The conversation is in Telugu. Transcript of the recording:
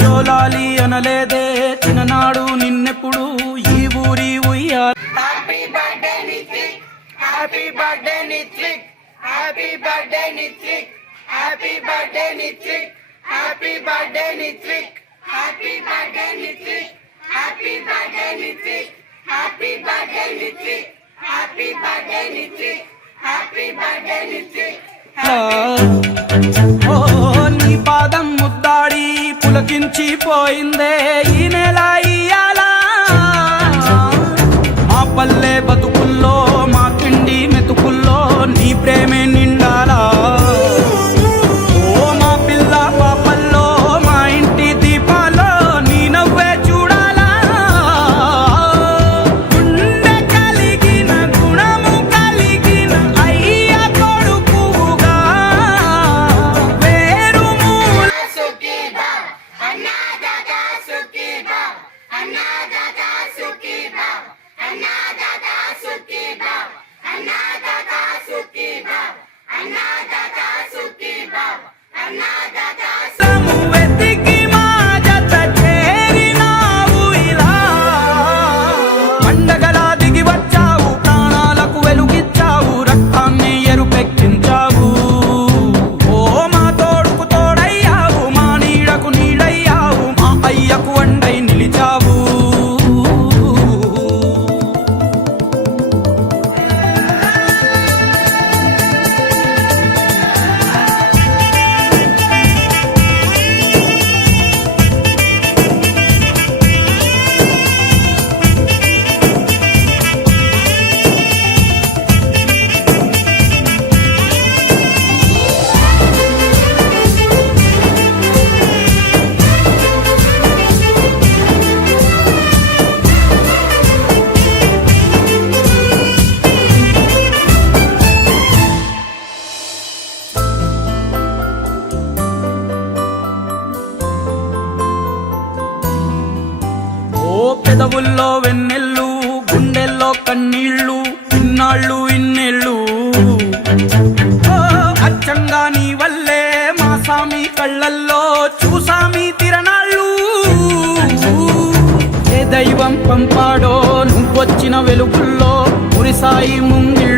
జోలాలి అనలేదే చిన్ననాడు నిన్నెప్పుడు ఈ ఊరి ఉయ్యాల. Happy birthday Nitvik, happy birthday Nitvik, happy birthday Nitvik, happy birthday Nitvik, happy birthday Nitvik, happy birthday Nitvik, happy birthday Nitvik, happy birthday Nitvik, happy birthday Nitvik, happy birthday Nitvik. ఓ నీ పాదం ముద్దాడి పులకించిపోయిందే ఈ నెల ఇయ్యాల. మా పల్లె బతుకుల్లో మా తిండి మెతుకుల్లో నీ ప్రేమే నిండాలా. ఓ మా పిల్ల పాపల్లో మా ఇంటి దీపాల్లో నీ నవ్వే చూడాలా. గుండె కలిగిన గుణము కలిగిన అయ్య కొడుకుగా వేరు మూల. సుఖీ భవ అన్నదాత సుఖీ భవ, అన్నదాత సుఖీ భవ, అన్నదాత సుఖీ భవ, అన్నదాత సుఖీ భవ, అన్నదాత సుఖీ భవ, అన్నదాత. వెతికి మా జత చేరినావు ఇలా. పండగలా దిగి వచ్చావు, ప్రాణాలకు వెలుగిచ్చావు, రక్తాన్ని ఎరుపెక్కించావు. ఓ మా తోడుకు తోడయ్యావు, మా నీడకు నీడయ్యావు, మా అయ్యకు అండై నిలిచావు. ఓ పెదవుల్లో వెన్నెల్లు, గుండెల్లో కన్నీళ్ళు, ఇన్నాళ్ళు ఇన్నేళ్ళు. ఓ అచ్చంగా నీ వల్లే మా సామి కళ్ళల్లో చూసామి తిరణాళ్ళు. ఏ దైవం పంపాడో నువ్వొచ్చిన వెలుగుల్లో మురిసాయి ముంగిళ్ళు.